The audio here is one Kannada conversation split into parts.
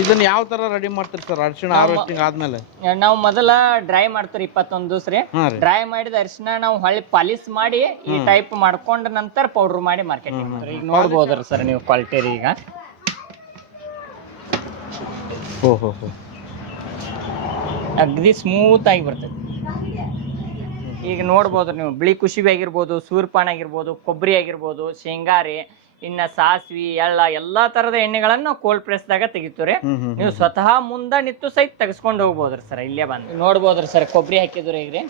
ಇದನ್ನ ಯಾವ ತರ ರೆಡಿ ಮಾಡ್ತೀರಿ ಸರ್ ಅರಿಶಿಣ ಹಾರ್ವೆಸ್ಟಿಂಗ್ ಆದ್ಮೇಲೆ? ನಾವು ಮೊದಲ ಡ್ರೈ ಮಾಡ್ತೀವಿ 21 ದಿವಸ ರೀ. ಡ್ರೈ ಮಾಡಿದ ಅರಿಶಿಣ ನಾವು ಹೊಳ್ಳಿ ಪಾಲಿಸ್ ಮಾಡಿ ಈ ಟೈಪ್ ಮಾಡ್ಕೊಂಡ ನಂತರ ಪೌಡರ್ ಮಾಡಿ ಮಾರ್ಕೆಟಿಂಗ್ ಮಾಡ್ತೀವಿ. ಈಗ ನೋಡ್ಬೋದ್ರಿ ಸರ್ ನೀವು ಕ್ವಾಲಿಟಿ ರೀ. ಈಗ ಅಗದಿ ಸ್ಮೂತ್ ಆಗಿ ಬರ್ತದೆ. ಈಗ ನೋಡ್ಬೋದ್ರಿ ನೀವು ಬಿಳಿ ಕುಶಿಬಿ ಆಗಿರ್ಬೋದು, ಸೂರ್ಪಾನ ಆಗಿರ್ಬೋದು, ಕೊಬ್ಬರಿ ಆಗಿರ್ಬೋದು, ಶೇಂಗಾ ರೀ, ಇನ್ನ ಸಾಸ್ವಿ, ಎಳ್ಳ ಎಲ್ಲಾ ತರದ ಎಣ್ಣೆಗಳನ್ನ ನಾವು ಕೋಲ್ಡ್ ಪ್ರೆಸ್ ದಾಗ ತೆಗಿತೀವ್ರಿ. ನೀವು ಸ್ವತಃ ಮುಂದ ನಿಂತು ಸಹಿತ ತೆಗೆಸ್ಕೊಂಡು ಹೋಗ್ಬೋದ್ರಿ ಸರ್. ಇಲ್ಲೇ ಬಂದು ನೋಡ್ಬೋದ್ರಿ ಸರ್. ಕೊಬ್ಬರಿ ಹಾಕಿದ್ರಿ ಈಗ್ರಿ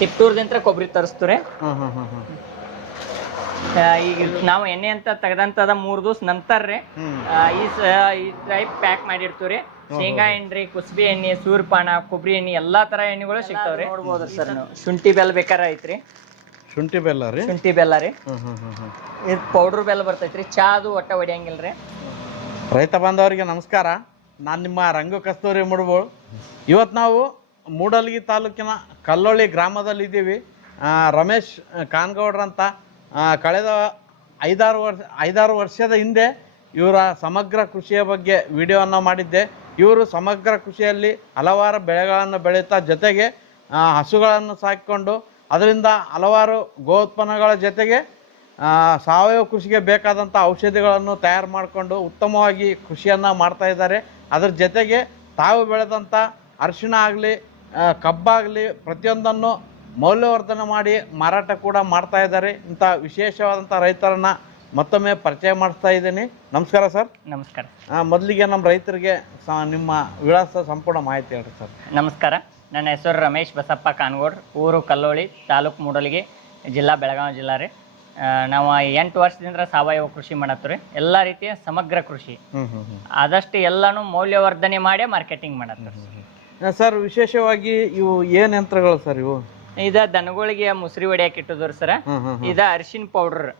ತಿಪ್ಟೂರ್ದಿಂತ್ರ ಕೊಬ್ಬರಿ ತರಿಸ್ತೀವ್ರಿ. ಈಗ ನಾವು ಎಣ್ಣೆ ಅಂತ ತೆಗದಂತದ 3 ದಿವಸ ನಂತರ ರೀ ಈ ಟೈಪ್ ಪ್ಯಾಕ್ ಮಾಡಿರ್ತೀವ್ರಿ. ಶೇಂಗಾ ಎಣ್ಣೆ, ಕುಸ್ಬಿ ಎಣ್ಣೆ, ಸೂರ್ಪಾನ, ಕೊಬ್ಬರಿ ಎಣ್ಣೆ ಎಲ್ಲಾ ತರ ಎಣ್ಣೆಗಳು ಸಿಗ್ತಾವ್ರಿ. ನೋಡ್ಬೋದ್ರಿ ಸರ್. ನೀವು ಶುಂಠಿ ಬೆಲ್ಲ ಬೇಕಾರ ಐತ್ರಿ. ಶುಂಠಿ ಬೆಲ್ಲ ರೀ? ಶುಂಠಿ ಬೆಲ್ಲ ರೀ. ಇದು ಪೌಡರ್ ಬೆಲ್ಲ ಬರ್ತೈತ್ರಿ. ಚಾ ಅದು ಒಟ್ಟ ಹೊಡಿಯಂಗಿಲ್ರಿ. ರೈತ ಬಾಂಧವರಿಗೆ ನಮಸ್ಕಾರ. ನಾನು ನಿಮ್ಮ ರಂಗು ಕಸ್ತೂರಿ ಮುಡ್ಬೋಳು. ಇವತ್ತು ನಾವು ಮೂಡಲಗಿ ತಾಲೂಕಿನ ಕಲ್ಲೊಳ್ಳಿ ಗ್ರಾಮದಲ್ಲಿ ಇದ್ದೀವಿ. ರಮೇಶ್ ಕಾನ್ಗೌಡ್ರಂತ ಕಳೆದ 5-6 ವರ್ಷದ ಹಿಂದೆ ಇವರ ಸಮಗ್ರ ಕೃಷಿಯ ಬಗ್ಗೆ ವಿಡಿಯೋವನ್ನು ಮಾಡಿದ್ದೆ. ಇವರು ಸಮಗ್ರ ಕೃಷಿಯಲ್ಲಿ ಹಲವಾರು ಬೆಳೆಗಳನ್ನು ಬೆಳೀತಾ ಜೊತೆಗೆ ಹಸುಗಳನ್ನು ಸಾಕಿಕೊಂಡು ಅದರಿಂದ ಹಲವಾರು ಗೋತ್ಪನ್ನಗಳ ಜೊತೆಗೆ ಸಾವಯವ ಕೃಷಿಗೆ ಬೇಕಾದಂಥ ಔಷಧಿಗಳನ್ನು ತಯಾರು ಮಾಡಿಕೊಂಡು ಉತ್ತಮವಾಗಿ ಕೃಷಿಯನ್ನು ಮಾಡ್ತಾ ಇದ್ದಾರೆ. ಅದರ ಜೊತೆಗೆ ತಾವು ಬೆಳೆದಂಥ ಅರಿಶಿಣ ಆಗಲಿ, ಕಬ್ಬಾಗಲಿ ಪ್ರತಿಯೊಂದನ್ನು ಮೌಲ್ಯವರ್ಧನೆ ಮಾಡಿ ಮಾರಾಟ ಕೂಡ ಮಾಡ್ತಾ ಇದ್ದಾರೆ. ಇಂಥ ವಿಶೇಷವಾದಂಥ ರೈತರನ್ನು ಮತ್ತೊಮ್ಮೆ ಪರಿಚಯ ಮಾಡಿಸ್ತಾ ಇದ್ದೀನಿ. ನಮಸ್ಕಾರ ಸರ್. ನಮಸ್ಕಾರ. ಮೊದಲಿಗೆ ನಮ್ಮ ರೈತರಿಗೆ ನಿಮ್ಮ ವಿಳಾಸ ಸಂಪೂರ್ಣ ಮಾಹಿತಿ ಹೇಳ್ರಿ ಸರ್. ನಮಸ್ಕಾರ. ನನ್ನ ಹೆಸರು ರಮೇಶ್ ಬಸಪ್ಪ ಕಾನ್ಗೋಡ್, ಊರು ಕಲ್ಲೋಳಿ, ತಾಲೂಕು ಮೂಡಲಗಿ, ಜಿಲ್ಲಾ ಬೆಳಗಾವಿ ಜಿಲ್ಲಾ ರೀ. ನಾವು 8 ವರ್ಷದಿಂದ ಸಾವಯವ ಕೃಷಿ ಮಾಡತ್ತೀವಿ. ಎಲ್ಲ ರೀತಿಯ ಸಮಗ್ರ ಕೃಷಿ, ಆದಷ್ಟು ಎಲ್ಲಾನು ಮೌಲ್ಯವರ್ಧನೆ ಮಾಡಿ ಮಾರ್ಕೆಟಿಂಗ್ ಮಾಡತ್ತೀವಿ ಸರ್. ವಿಶೇಷವಾಗಿ ಇವು ಏನ್ ಯಂತ್ರಗಳು ಸರ್? ಇವು ಇದ ದನಗಳಿಗೆ ಮುಸ್ರಿ ಹೊಡಿಯಾಕ ಇಟ್ಟಿದ್ರು ಸರ್. ಇದ ಅರಿಶಿನ ಪೌಡರ್.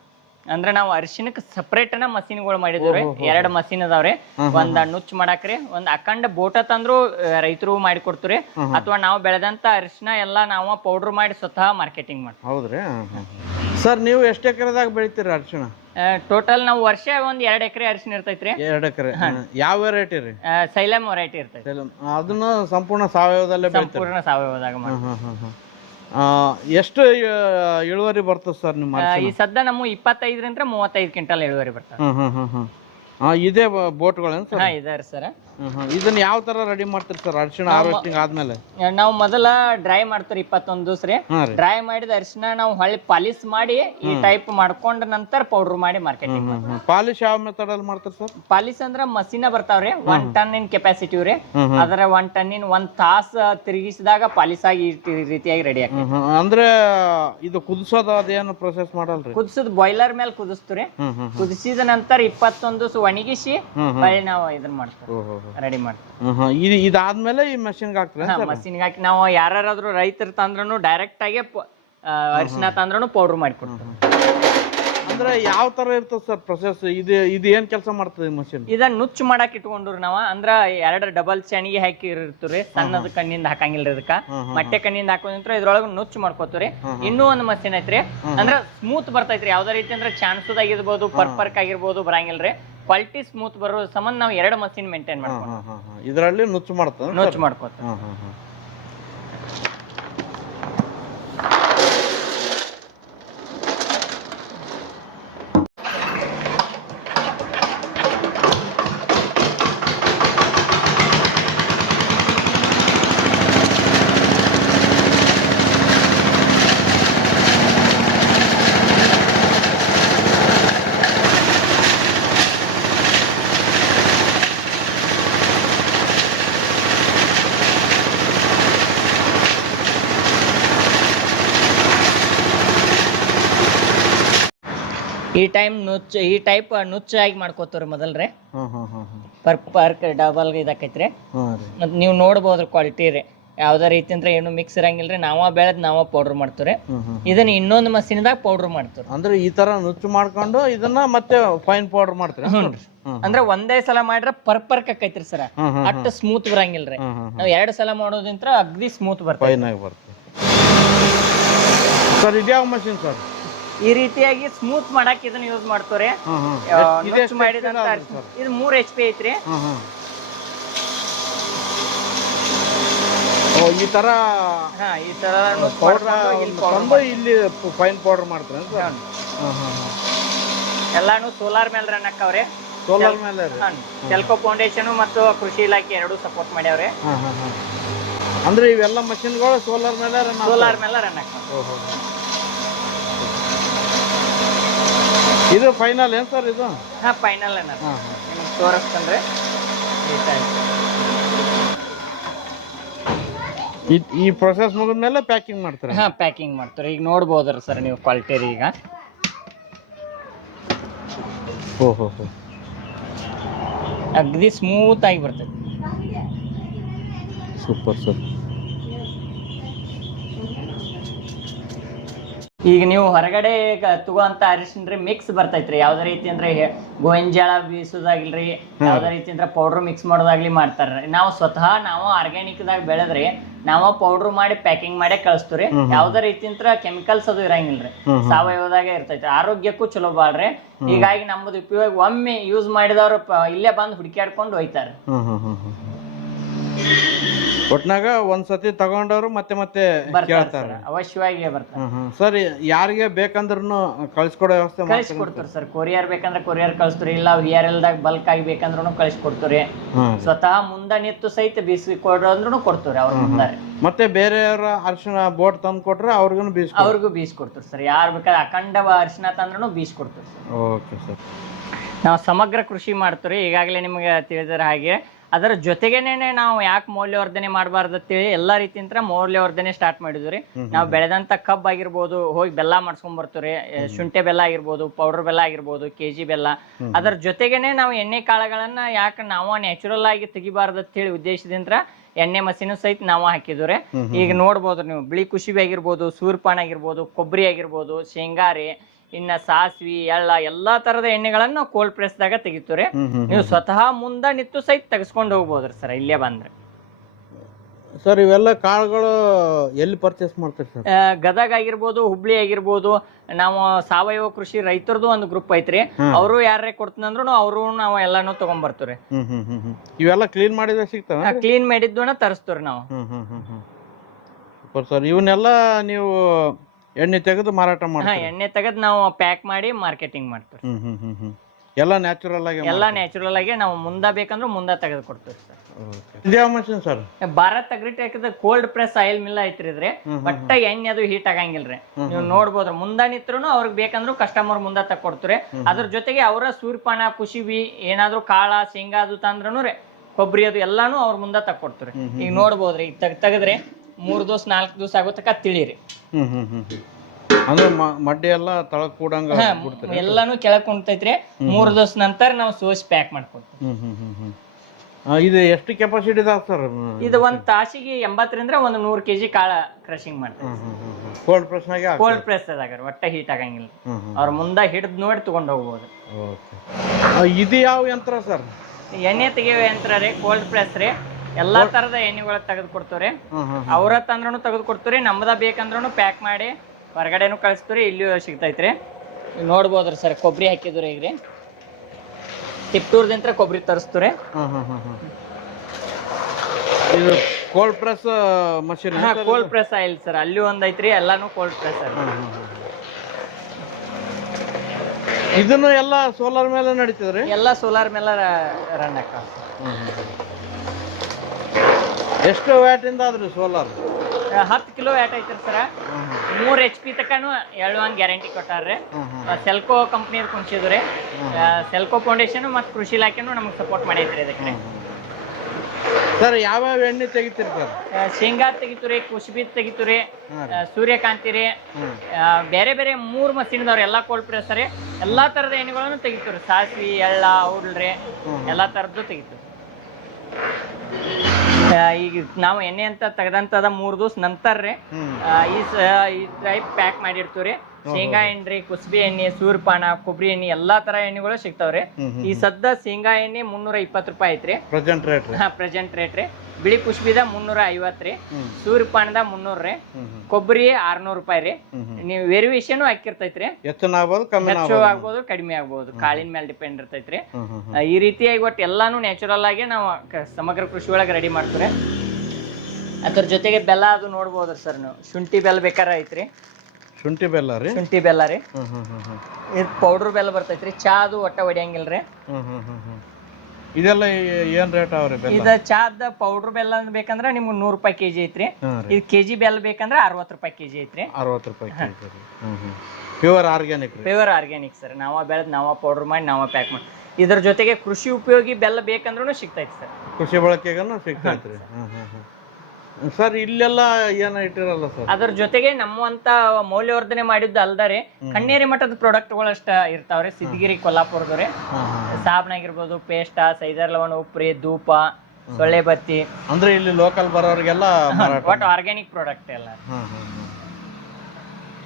ಅಂದ್ರೆ ನಾವು ಅರಿಶಿನಕ್ಕೆ ಸಪ್ರೇಟ್ ಮಷೀನ್ಗಳು ಮಾಡಿದ್ವಿ. 2 ಮಷೀನ್ ಅದಾವ್ರಿ. ಒಂದ್ ನುಚ್ಚು ಮಾಡಾಕ್ರಿ, ಒಂದ್ ಅಖಂಡ ಬೋಟ ತಂದ್ರು ರೈತರು ಮಾಡಿ ಕೊಡ್ತೀವಿ. ಅಥವಾ ನಾವು ಬೆಳೆದಂತ ಅರಿಶಿನ ಎಲ್ಲಾ ನಾವು ಪೌಡರ್ ಮಾಡಿ ಸ್ವತಃ ಮಾರ್ಕೆಟಿಂಗ್ ಮಾಡ್ತೀವಿ. ಹೌದ್ರಿ ಸರ್. ನೀವು ಎಷ್ಟು ಎಕರೆದಾಗ ಬೆಳಿತೀರಿ ಅರಿಶಿಣ? ಟೋಟಲ್ ನಾವು ವರ್ಷ 1-2 ಎಕರೆ ಅರಿಶಿನ ಇರ್ತೈತ್ರಿ. 2 ಎಕರೆ. ಯಾವ ವೆರೈಟಿ ರೀ? ಸೈಲಮ್ ವೆರೈಟಿ ಇರ್ತೈತಿ. ಅದನ್ನ ಸಂಪೂರ್ಣ ಸಾವಯವದಲ್ಲೇ ಸಂಪೂರ್ಣ ಸಾವಯವದಾಗ ಎಷ್ಟು ಇಳುವರಿ ಬರ್ತದೆ ಸರ್ ನಿಮ್ಮ? ಈ ಸದ್ದ ನಮ್ಮ 25 ರಿಂದ 35 ಕ್ವಿಂಟಲ್ ಇಳುವರಿ ಬರ್ತದೆ. ಇದೇ ಬೋಟ್ಗಳೇನು ಸರ್? ಇದಾರೆ ಸರ್. ಇದನ್ನ ಯಾವ ತರ ರೆಡಿ ಮಾಡ್ತೀರಿ ಸರ್ ಅರಿಶಿಣ ಹಾರ್ವೆಸ್ಟಿಂಗ್ ಆದ್ಮೇಲೆ? ನಾವು ಮೊದಲ ಡ್ರೈ ಮಾಡ್ತೀವಿ 21 ದಿವಸ ರೀ. ಡ್ರೈ ಮಾಡಿದ ಅರಿಶಿಣ ನಾವು ಹೊಳ್ಳಿ ಪಾಲಿಸ್ ಮಾಡಿ ಈ ಟೈಪ್ ಮಾಡ್ಕೊಂಡ ನಂತರ ಪೌಡರ್ ಮಾಡಿ ಮಾರ್ಕೆಟಿಂಗ್. ಪಾಲಿಶ್ ಯಾವ ಮೆಥಡ್ ಅಲ್ಲಿ ಮಾಡ್ತೀರಿ ಸರ್? ಪಾಲಿಸ್ ಅಂದ್ರ ಮಷೀನ್ ಬರ್ತಾವ್ರಿ. 1 ಟನ್ ಇನ್ ಕೆಪಾಸಿಟಿ ರೀ. ಅದರ 1 ಟನ್ ಇನ್ 1 ತಾಸ ತಿರುಗಿಸಿದಾಗ ಪಾಲಿಸ್ ಆಗಿ ಈ ರೀತಿಯಾಗಿ ರೆಡಿ ಆಗ್ತದೆ. ಅಂದ್ರೆ ಇದು ಕುದಿಸೋದು ಅದೇನು ಪ್ರೊಸೆಸ್ ಮಾಡಲ್ರಿ? ಕುದಿಸೋದು ಬಾಯ್ಲರ್ ಮೇಲೆ ಕುದಿಸ್ತೀವಿ. ಕುದಿಸಿದ ನಂತರ 21 ದಿವಸ ಒಣಗಿಸಿ ಹೊಳ್ಳಿ ನಾವು ಇದನ್ನ ಮಾಡ್ತೀವಿ, ರೆಡಿ ಮಾಡ್ತೀವಿ. ಇದಾದ್ಮೇಲೆ ಈ ಮಷಿನ್ಗೆ ಹಾಕ್ತೀವಿ. ಮಷಿನ್ಗೆ ಹಾಕಿ ನಾವು ಯಾರಾದ್ರೂ ರೈತರು ತಂದ್ರೂ ಡೈರೆಕ್ಟ್ ಆಗಿ ಅರಿಶಿನ ತಂದ್ರೂ ಪೌಡರ್ ಮಾಡಿ ಕೊಡ್ತೀವಿ. ಅಂದ್ರೆ ಯಾವ ತರ ಇರ್ತದೆ ಸರ್ ಪ್ರೊಸೆಸ್? ಇದು ಏನ್ ಕೆಲಸ ಮಾಡ್ತದೆ ಮಷಿನ್? ಇದನ್ನ ನುಚ್ಚು ಮಾಡಕ್ ಇಟ್ಕೊಂಡ್ರಿ ನಾವ. ಅಂದ್ರ 2 ಡಬಲ್ ಚಣಿಗೆ ಹಾಕಿ ಇರ್ತೀವ್ರಿ. ಸಣ್ಣದ ಕಣ್ಣಿಂದ ಹಾಕಂಗಿಲ್ರಿ. ಇದಕ್ಕ ಮೊಟ್ಟೆ ಕಣ್ಣಿಂದ ಹಾಕೋದ್ರ ಇದ್ರೊಳಗ ನುಚ್ಚು ಮಾಡ್ಕೋತೀವ್ರಿ. ಇನ್ನೂ ಒಂದು ಮಷಿನ್ ಐತ್ರಿ. ಅಂದ್ರ ಸ್ಮೂತ್ ಬರ್ತೈತ್ರಿ. ಯಾವ್ದೇ ರೀತಿ ಅಂದ್ರೆ ಚಾನ್ಸದ್ ಆಗಿರ್ಬೋದು, ಪರ್ಪರ್ಕ್ ಆಗಿರ್ಬೋದು ಬರಂಗಿಲ್ರಿ. ಕ್ವಾಲಿಟಿ ಸ್ಮೂತ್ ಬರೋ ಸಂಬಂಧ ನಾವು 2 ಮಷಿನ್ ಮೇಂಟೈನ್ ಮಾಡ್ತೀವಿ. ಇದರಲ್ಲಿ ನುಚ್ಚು ಮಾಡ್ತೀವಿ. ನುಚ್ಚು ಮಾಡ್ಕೋತೀವಿ. ಈ ಟೈಪ್ ನುಚ್ಚಾಗಿ ಮಾಡ್ಕೋತೀವ್ರಿ ಮೊದಲ್ರಿ. ಪರ್ಕ್ ಡಬಲ್ ಇದಾಕೈತ್ರಿ. ಮತ್ ನೀವು ನೋಡ್ಬೋದ್ರಿ ಕ್ವಾಲಿಟಿ ರೀ. ಯಾವ್ದೇ ರೀತಿ ಅಂದ್ರೆ ಏನು ಮಿಕ್ಸ್ ಇರಂಗಿಲ್ರಿ. ನಾವ ಬೆಳೆದ್ ನಾವ ಪೌಡರ್ ಮಾಡ್ತೀವ್ರಿ. ಇದನ್ನ ಇನ್ನೊಂದು ಮಷೀನ್ದಾಗ ಪೌಡರ್ ಮಾಡ್ತೀವಿ. ಅಂದ್ರೆ ಈ ತರ ನುಚ್ಚು ಮಾಡ್ಕೊಂಡು ಇದನ್ನ ಮತ್ತೆ ಫೈನ್ ಪೌಡರ್ ಮಾಡ್ತೀರಿ? ಅಂದ್ರೆ ಒಂದೇ ಸಲ ಮಾಡ್ರ ಪರ್ಕ್ ಆಕೈತ್ರಿ ಸರ್. ಅಷ್ಟ ಸ್ಮೂತ್ ಬರಂಗಿಲ್ರಿ. ನಾವ್ 2 ಸಲ ಮಾಡೋದಿಂತ್ರ ಅಗ್ದಿ ಸ್ಮೂತ್ ಬರ್ತದೆ. ಸರ್ ಇದ್ಯಾವ ಮಷೀನ್ ಸರ್? ಈ ರೀತಿಯಾಗಿ ಸ್ಮೂತ್ ಮಾಡಕ್ ಇದನ್ನ ಯೂಸ್ ಮಾಡ್ತಾರೆ. ಮಾಡಿದಂತ ಇದು 3 HP ಐತ್ರಿ. ಈ ತರ ಈ ತರ ಇಲ್ಲಿ ಫೈನ್ ಪೌಡರ್ ಮಾಡ್ತಾರೆ. ಎಲ್ಲಾನು ಸೋಲಾರ್ ಮೇಲೆ ರನ್ ಹಾಕವ್ರೆ. ಸೋಲಾರ್ ಮೇಲೆ ಸೆಲ್ಕೋ ಫೌಂಡೇಶನ್ ಮತ್ತು ಕೃಷಿ ಇಲಾಖೆ ಎರಡೂ ಸಪೋರ್ಟ್ ಮಾಡ್ಯಾವ್ರೆ. ಅಂದ್ರೆ ಇವೆಲ್ಲ ಮಷಿನ್ಗಳು ಸೋಲಾರ್ ಮೇಲೆ ರನ್ ಹಾಕ್ತಾವೆ. ಇದು ಫೈನಲ್ ಏನ್ ಸರ್ ಇದು? ಫೈನಲ್ ನಿಮ್ಗೆ ತೋರಿಸ್ತಂದ್ರೆ ಈ ಪ್ರೊಸೆಸ್ ಮುಗಿದ್ಮೇಲೆ ಪ್ಯಾಕಿಂಗ್ ಮಾಡ್ತಾರೆ. ಪ್ಯಾಕಿಂಗ್ ಮಾಡ್ತಾರೆ. ಈಗ ನೋಡ್ಬೋದ್ರಿ ಸರ್ ನೀವು ಕ್ವಾಲಿಟಿ ಈಗ. ಅಗದಿ ಸ್ಮೂತ್ ಆಗಿ ಬರ್ತದೆ. Super sir. ಈಗ ನೀವು ಹೊರಗಡೆ ತಗೋಂತ ಅರಿಶಿನ ಮಿಕ್ಸ್ ಬರ್ತೈತ್ರಿ. ಯಾವ್ದೇ ರೀತಿ ಅಂದ್ರೆ ಗೋಂಜಾಳ ಬೀಸೋದಾಗಿಲ್ರಿ, ಯಾವ್ದೇ ರೀತಿ ಅಂದ್ರೆ ಪೌಡರ್ ಮಿಕ್ಸ್ ಮಾಡೋದಾಗ್ಲಿ ಮಾಡ್ತಾರ್ರಿ. ನಾವು ಸ್ವತಃ ಆರ್ಗ್ಯಾನಿಕ್ ದಾಗ ಬೆಳೆದ್ರಿ ನಾವ ಪೌಡರ್ ಮಾಡಿ ಪ್ಯಾಕಿಂಗ್ ಮಾಡಿ ಕಳಿಸ್ತೀವಿ. ಯಾವ್ದೇ ರೀತಿ ಅಂತ ಕೆಮಿಕಲ್ಸ್ ಅದು ಇರಂಗಿಲ್ರಿ, ಸಾವಯವದಾಗ ಇರ್ತೈತಿ. ಆರೋಗ್ಯಕ್ಕೂ ಚಲೋ ಬಾಳ್ರಿ. ಹೀಗಾಗಿ ನಮ್ಮದು ಉಪಯೋಗ ಒಮ್ಮೆ ಯೂಸ್ ಮಾಡಿದವ್ರು ಇಲ್ಲೇ ಬಂದು ಹುಡುಕ್ಯಾಡ್ಕೊಂಡು ಹೋಯ್ತಾರ. ಒಟ್ನಾಗ ಒಂದ್ಸತಿ ತಗೊಂಡವ್ರು ಮತ್ತೆ ಕೇಳ್ತಾರೆ. ಅವಶ್ಯವಾಗಿ ಬರ್ತಾರೆ. ಸರ್ ಯಾರಿಗೆ ಬೇಕಂದ್ರೂ ಕಳ್ಸಿಕೊಡೋ ವ್ಯವಸ್ಥೆ ಕಳಿಸ್ಕೊಡ್ತಾರೆ ಸರ್. ಕೊರಿಯರ್ ಬೇಕಂದ್ರೆ ಕೊರಿಯರ್ ಕಳಿಸ್ತೀರಿ, ಇಲ್ಲ VRL ದಾಗ ಬಲ್ಕ್ ಆಗಿ ಬೇಕಂದ್ರೂ ಕಳಿಸ್ಕೊಡ್ತೀರಿ. ಸ್ವತಃ ಮುಂದ ನಿಂತು ಸಹಿತ ಬೀಸಿ ಕೊಡೋಂದ್ರೂ ಕೊಡ್ತೀರಿ ಅವ್ರ ಮುಂದೆ. ಮತ್ತೆ ಬೇರೆಯವರ ಅರಿಶಿನ ಬೋಟ್ ತಂದು ಕೊಟ್ರೆ ಅವ್ರಿಗೂ ಬೀಸ್ಕೊಡ್ತೀರಿ ಸರ್. ಯಾರು ಬೇಕಾದ್ರೆ ಅಖಂಡ ಅರಿಶಿನ ತಂದ್ರೂ ಬೀಸ್ಕೊಡ್ತೀರಿ. Okay sir. ನಾವು ಸಮಗ್ರ ಕೃಷಿ ಮಾಡ್ತೀವಿ. ಈಗಾಗಲೇ ನಿಮಗೆ ತಿಳಿದಿರೋ ಹಾಗೆ ಅದರ ಜೊತೆಗೇನೆ ನಾವು ಯಾಕೆ ಮೌಲ್ಯವರ್ಧನೆ ಮಾಡಬಾರ್ದು ಅಂತೇಳಿ ಎಲ್ಲಾ ರೀತಿಯಿಂದ ಮೌಲ್ಯವರ್ಧನೆ ಸ್ಟಾರ್ಟ್ ಮಾಡಿದ್ವಿ. ನಾವು ಬೆಳೆದಂತ ಕಬ್ಬ್ ಆಗಿರ್ಬೋದು, ಹೋಗಿ ಬೆಲ್ಲ ಮಾಡ್ಸ್ಕೊಂಡ್ ಬರ್ತೀವಿ. ಶುಂಠಿ ಬೆಲ್ಲ ಆಗಿರ್ಬೋದು, ಪೌಡರ್ ಬೆಲ್ಲ ಆಗಿರ್ಬೋದು, KG ಬೆಲ್ಲ. ಅದರ ಜೊತೆಗೇನೆ ನಾವು ಎಣ್ಣೆ ಕಾಳುಗಳನ್ನ ಯಾಕೆ ನಾವು ನ್ಯಾಚುರಲ್ ಆಗಿ ತೆಗಿಬಾರ್ದು ಅಂತೇಳಿ ಉದ್ದೇಶದಿಂದ ಎಣ್ಣೆ ಮಷೀನು ಸಹಿತ ನಾವು ಹಾಕಿದ್ವಿ. ಈಗ ನೋಡ್ಬೋದು ನೀವು, ಬಿಳಿ ಕುಸುಬೆ ಆಗಿರ್ಬೋದು, ಸೂರ್ಯಪಾನ ಆಗಿರ್ಬೋದು, ಕೊಬ್ಬರಿ ಆಗಿರ್ಬೋದು, ಶೇಂಗಾರಿ, ಇನ್ನ ಸಾಸ್ವಿ, ಎಳ್ಳ ಎಲ್ಲಾ ತರದ ಎಣ್ಣೆಗಳನ್ನ ನಾವು ಕೋಲ್ಡ್ ಪ್ರೆಸ್ ದಾಗ ತೆಗಿತೀವಿ. ನೀವು ಸ್ವತಃ ಮುಂದ ನಿಂತು ಸಹಿತ ತೆಗೆಸ್ಕೊಂಡು ಹೋಗ್ಬೋದ್ರಿ ಸರ್ ಇಲ್ಲೇ ಬಂದ್ರೆ. ಸರ್ ಇವೆಲ್ಲ ಕಾಳುಗಳು ಎಲ್ಲಿ ಪರ್ಚೇಸ್ ಮಾಡ್ತೀರಿ ಸರ್? ಗದಗ ಆಗಿರ್ಬೋದು, ಹುಬ್ಳಿ ಆಗಿರ್ಬೋದು. ನಾವು ಸಾವಯವ ಕೃಷಿ ರೈತರದು ಒಂದು ಗ್ರೂಪ್ ಐತ್ರಿ. ಅವರು ಯಾರೇ ಕೊಡ್ತಂದ್ರು ಅವರು ನಾವು ಎಲ್ಲಾನು ತಗೊಂಡ್ ಬರ್ತೀವಿ. ಇವೆಲ್ಲ ಕ್ಲೀನ್ ಮಾಡಿದ್ರೆ ಸಿಗ್ತಾವ? ಕ್ಲೀನ್ ಮಾಡಿದ್ವನ್ನ ತರಿಸ್ತೀವಿ ನಾವು. ಸರ್ ಇವನ್ನೆಲ್ಲ ನೀವು ಎಣ್ಣೆ ತೆಗೆದು ಮಾರಾಟ ಮಾಡ್ತೀವಿ? ಎಣ್ಣೆ ತೆಗೆದು ನಾವು ಪ್ಯಾಕ್ ಮಾಡಿ ಮಾರ್ಕೆಟಿಂಗ್ ಮಾಡ್ತೀವಿ. ಎಲ್ಲ ನ್ಯಾಚುರಲ್ ಆಗಿ ನಾವು ಮುಂದ ಬೇಕಂದ್ರೆ ಮುಂದ ತೆಗೆದು ಕೊಡ್ತೀವಿ ಸರ್. ಇದ್ಯಾವ machine sir? Bharat agritech cold press oil mill ಐತ್ರಿ. ಬಟ್ಟ ಎಣ್ಣೆ ಅದು ಹೀಟ್ ಆಗಂಗಿಲ್ರಿ. ನೀವು ನೋಡ್ಬೋದ್ರಿ, ಮುಂದ ನಿತ್ರು ಅವ್ರಿಗೆ ಬೇಕಂದ್ರು ಕಸ್ಟಮರ್ ಮುಂದ ತಕ್ಕೊಡ್ತೀರಿ. ಅದ್ರ ಜೊತೆಗೆ ಅವರ ಸೂರ್ಯಪಾನ, ಕುಸುಬಿ, ಏನಾದ್ರು ಕಾಳ, ಶೇಂಗಾ ಅದು ತಂದ್ರೂ ಕೊಬ್ಬರಿ ಅದು ಎಲ್ಲಾನು ಅವ್ರ ಮುಂದ ತಕ್ಕೊಡ್ತೀರಿ. ಈಗ ನೋಡ್ಬೋದ್ರಿ, ಈಗ ತೆಗೆದ್ರೆ 3 ದಿವಸ 4 ದಿವಸ ಆಗೋ ತಕ ತಿಳಿರಿ. ಅಂದ್ರೆ ಮಡ್ಡಿ ಎಲ್ಲ ತಳಕ್ ಕೂಡಂಗ ಎಲ್ಲಾನು ಕೆಳಕ್ ಕುಂತೈತ್ರಿ. 3 ದಿವಸ ನಂತರ ನಾವು ಸೋಸಿ ಪ್ಯಾಕ್ ಮಾಡ್ಕೊಡ್ತೀವಿ. ಇದು ಎಷ್ಟು ಕೆಪಾಸಿಟಿ ಇದಾವ ಸರ್? ಇದು ಒಂದ್ ತಾಸಿಗೆ 80 ರಿಂದ 100 kg ಕಾಳ ಕ್ರಶಿಂಗ್ ಮಾಡ್ತೀವಿ. ಕೋಲ್ಡ್ ಪ್ರೆಸ್ನಾಗ? ಕೋಲ್ಡ್ ಪ್ರೆಸ್ ಅದಾಗ ಒಟ್ಟ ಹೀಟ್ ಆಗಂಗಿಲ್ಲ. ಅವ್ರ ಮುಂದ ಹಿಡಿದ್ ನೋಡಿ ತಗೊಂಡ್ ಹೋಗ್ಬೋದು. ಇದು ಯಾವ ಯಂತ್ರ ಸರ್? ಎಣ್ಣೆ ತೆಗೆಯೋ ಯಂತ್ರ ರೀ, ಕೋಲ್ಡ್ ಪ್ರೆಸ್ ರೀ. ಎಲ್ಲಾ ತರದ ಎಣ್ಣೆಗಳ ತೆಗೆದು ಕೊಡ್ತೀವ್ರಿ. ಅವ್ರ ತಂದ್ರೂ ತೆಗೆದು ಕೊಡ್ತೀವ್ರಿ. ನಮ್ದ ಬೇಕಂದ್ರೂ ಪ್ಯಾಕ್ ಮಾಡಿ ಹೊರಗಡೆನು ಕಳಿಸ್ತೀವ್ರಿ. ಇಲ್ಲಿಯೂ ಸಿಗ್ತೈತ್ರಿ. ನೋಡ್ಬೋದ್ರಿ ಸರ್, ಕೊಬ್ಬರಿ ಹಾಕಿದ್ರಿ. ಈಗ್ರಿ ತಿಪ್ಟೂರ್ದಿಂತ್ರ ಕೊಬ್ಬರಿ ತರಿಸ್ತೀವ್ರಿ. ಇದು cold press machine? Cold press oil sir. ಅಲ್ಲಿ ಒಂದ್ ಐತ್ರಿ, ಎಲ್ಲಾನು ಕೋಲ್ಡ್ ಪ್ರೆಸ್. ಇದನ್ನು ಎಲ್ಲ ಸೋಲಾರ್ ಮೇಲೆ ನಡೀತದ್ರಿ? ಎಲ್ಲ ಸೋಲಾರ್ ಮೇಲೆ ರನ್ ಆಗ್ತಾವ. ಎಷ್ಟು ವ್ಯಾಟ್ ಇಂದ ಆದ್ರಿ ಸೋಲಾರ್? 10 ಕಿಲೋ ವ್ಯಾಟ್ ಐತ್ರಿ ಸರ್. 3 HP ತಕನು ಹೇಳುವಂಗ್ ಗ್ಯಾರಂಟಿ ಕೊಟ್ಟಾರ್ರಿ. ಸೆಲ್ಕೋ ಕಂಪ್ನಿ ಕುಣಿಸಿದ್ರಿ. ಸೆಲ್ಕೋ ಫೌಂಡೇಶನ್ ಮತ್ತು ಕೃಷಿ ಇಲಾಖೆನೂ ನಮಗೆ ಸಪೋರ್ಟ್ ಮಾಡೈತ್ರಿ ಇದಕ್ಕೆ. ಸರ್ ಯಾವ್ಯಾವ ಎಣ್ಣೆ ತೆಗಿತೀರಿ ಸರ್? ಶೇಂಗಾ ತೆಗಿತೀರಿ, ಕುಸುಬಿ ತೆಗಿತೀರಿ, ಸೂರ್ಯಕಾಂತಿ ರೀ, ಬೇರೆ ಬೇರೆ 3 ಮಷೀನ್ದವ್ರಿ. ಎಲ್ಲಾ ಕೋಲ್ಡ್ ಪ್ರೆಸ್ ರೀ. ಎಲ್ಲಾ ತರದ ಎಣ್ಣೆಗಳನ್ನು ತೆಗಿತೀರಿ. ಸಾಸ್ವಿ, ಎಳ್ಳ, ಔಡ್ಲ್ರಿ, ಎಲ್ಲಾ ತರದ್ದು ತೆಗಿತೀವಿ. ಈಗ ನಾವು ಎಣ್ಣೆ ಅಂತ ತೆಗೆದಂತದ 3 ದಿವಸ ನಂತರ ರೀ ಈ ಟೈಪ್ ಪ್ಯಾಕ್ ಮಾಡಿರ್ತೀವ್ರಿ. ಶೇಂಗಾ ಎಣ್ಣೆ, ಕುಸುಬೆ ಎಣ್ಣೆ, ಸೂರ್ಯಪಾನ, ಕೊಬ್ಬರಿ ಎಣ್ಣೆ ಎಲ್ಲಾ ತರ ಎಣ್ಣೆಗಳು ಸಿಗ್ತಾವ್ರಿ. ಈ ಸದ್ದ ಶೇಂಗಾ ಎಣ್ಣೆ 320 ರೂಪಾಯಿ ಐತ್ರಿ ಪ್ರೆಸೆಂಟ್ ರೇಟ್ ರೀ. ಪ್ರೆಸೆಂಟ್ ರೇಟ್ ರೀ. ಬಿಳಿ ಕುಸುಬಿದ 350 ರೀ, ಸೂರ್ಯಪಾನದ 300 ರೀ, ಕೊಬ್ಬರಿ 600 ರೂಪಾಯಿ ರೀ. ನೀವು ವೇರಿಯೇಷನ್ ಹಾಕಿರ್ತೈತ್ರಿ, ಹೆಚ್ಚು ಆಗ್ಬೋದು ಕಮ್ಮಿ ಹೆಚ್ಚು ಆಗ್ಬೋದು ಕಡಿಮೆ ಆಗ್ಬೋದು, ಕಾಳಿನ ಮೇಲೆ ಡಿಪೆಂಡ್ ಇರ್ತೈತ್ರಿ. ಈ ರೀತಿಯಾಗಿ ಒಟ್ಟು ಎಲ್ಲಾನು ನ್ಯಾಚುರಲ್ ಆಗಿ ನಾವು ಸಮಗ್ರ ಕೃಷಿ ಒಳಗೆ ರೆಡಿ ಮಾಡ್ತೀವಿ. ಅದ್ರ ಜೊತೆಗೆ ಬೆಲ್ಲ ಅದು ನೋಡ್ಬೋದ್ರಿ ಸರ್ ನೀವು. ಶುಂಠಿ ಬೆಲ್ಲ ಬೇಕಾರೆ ಐತ್ರಿ. ಶುಂಠಿ ಬೆಲ್ಲ ರೀ. ಶುಂಠಿ ಬೆಲ್ಲ ರೀ. ಇದು ಪೌಡರ್ ಬೆಲ್ಲ ಬರ್ತೈತ್ರಿ. ಚಾ ಅದು ಒಟ್ಟ ಹೊಡಿಯಂಗಿಲ್ರಿ. ಇದೆಲ್ಲ ಏನ್ ರೇಟ್ ಅವ್ರಿ ಬೆಲ್ಲ? ಇದ ಚಾದ ಪೌಡರ್ ಬೆಲ್ಲ ಬೇಕಂದ್ರ ನಿಮ್ಗೆ 100 ರೂಪಾಯಿ ಕೆಜಿ ಐತ್ರಿ. ಇದು ಕೆಜಿ ಬೆಲ್ಲ ಬೇಕಂದ್ರ 60 ರೂಪಾಯಿ ಕೆಜಿ ಐತ್ರಿ. 60 ರೂಪಾಯಿ ಕೆಜಿ. ಪ್ಯೂರ್ ಆರ್ಗ್ಯಾನಿಕ್ ರೀ. Pure organic sir. ನಾವ ಬೆಳೆದ್ ನಾವ ಪೌಡರ್ ಮಾಡಿ ನಾವ ಪ್ಯಾಕ್ ಮಾಡಿ. ಇದ್ರ ಜೊತೆಗೆ ಕೃಷಿ ಉಪಯೋಗಿ ಬೆಲ್ಲ ಬೇಕಂದ್ರೂ ಸಿಗ್ತೈತಿ ಸರ್. ಕೃಷಿ ಬಳಕೆಗೂ ಸಿಗ್ತೈತ್ರಿ. ಸರ್ ಇಲ್ಲೆಲ್ಲ ಏನ ಇಟ್ಟಿರಲ್ಲ ಸರ್? ಅದ್ರ ಜೊತೆಗೆ ನಮ್ಮಂತ ಮೌಲ್ಯವರ್ಧನೆ ಮಾಡಿದ್ದು ಅಲ್ದಾರೆ ಕಣ್ಣೇರಿ ಮಠದ ಪ್ರಾಡಕ್ಟ್ಗಳಷ್ಟ ಇರ್ತಾವ್ರಿ. ಸಿದ್ಧಗಿರಿ, ಕೊಲ್ಲಾಪುರದವ್ರಿ. ಸಾಬನ್ ಆಗಿರ್ಬೋದು, ಪೇಸ್ಟ, ಸೈದರ್ ಲವಣ, ಉಪ್ರಿ, ಧೂಪ, ಸೊಳ್ಳೆ ಬತ್ತಿ. ಅಂದ್ರೆ ಇಲ್ಲಿ ಲೋಕಲ್ ಬರೋರಿಗೆಲ್ಲ ಒಟ್ಟು ಆರ್ಗ್ಯಾನಿಕ್ ಪ್ರಾಡಕ್ಟ್ ಎಲ್ಲ.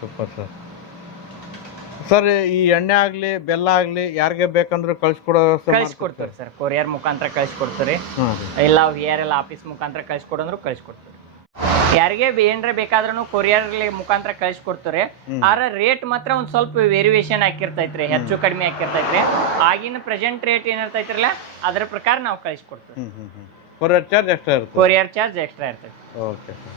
Super sir. ಸರ್ ಈ ಎಣ್ಣೆ ಆಗ್ಲಿ ಬೆಲ್ಲ ಆಗ್ಲಿ ಯಾರಿಗೆ ಬೇಕಂದ್ರೆ ಕಳ್ಸಿಕೊಡೋ ವ್ಯವಸ್ಥೆ ಕಳ್ಸಿಕೊಡ್ತೀವಿ ಸರ್. ಕೊರಿಯರ್ ಮುಖಾಂತರ ಕಳ್ಸಿಕೊಡ್ತೀವಿ. ಇಲ್ಲ VRL ಆಫೀಸ್ ಮುಖಾಂತರ ಕಳ್ಸಿಕೊಡಂದ್ರು ಕಳ್ಸಿಕೊಡ್ತೀವಿ. ಯಾರಿಗೆ ಏನ್ರ ಬೇಕಾದ್ರೂ ಕೊರಿಯರ್ ಮುಖಾಂತರ ಕಳ್ಸಿಕೊಡ್ತೀವಿ. ಆದ್ರೆ ರೇಟ್ ಮಾತ್ರ ಒಂದ್ ಸ್ವಲ್ಪ ವೇರಿಯೇಷನ್ ಹಾಕಿರ್ತೈತ್ರಿ, ಹೆಚ್ಚು ಕಡಿಮೆ ಹಾಕಿರ್ತೈತ್ರಿ. ಆಗಿನ ಪ್ರೆಸೆಂಟ್ ರೇಟ್ ಏನಿರ್ತೈತ್ರಲ್ಲ ಅದ್ರ ಪ್ರಕಾರ ನಾವು ಕಳ್ಸಿಕೊಡ್ತೀವಿ. ಕೊರಿಯರ್ ಚಾರ್ಜ್ ಎಕ್ಸ್ಟ್ರಾ ಇರುತ್ತೆ. ಕೊರಿಯರ್ ಚಾರ್ಜ್ ಎಕ್ಸ್ಟ್ರಾ ಇರ್ತೈತಿ. Okay sir.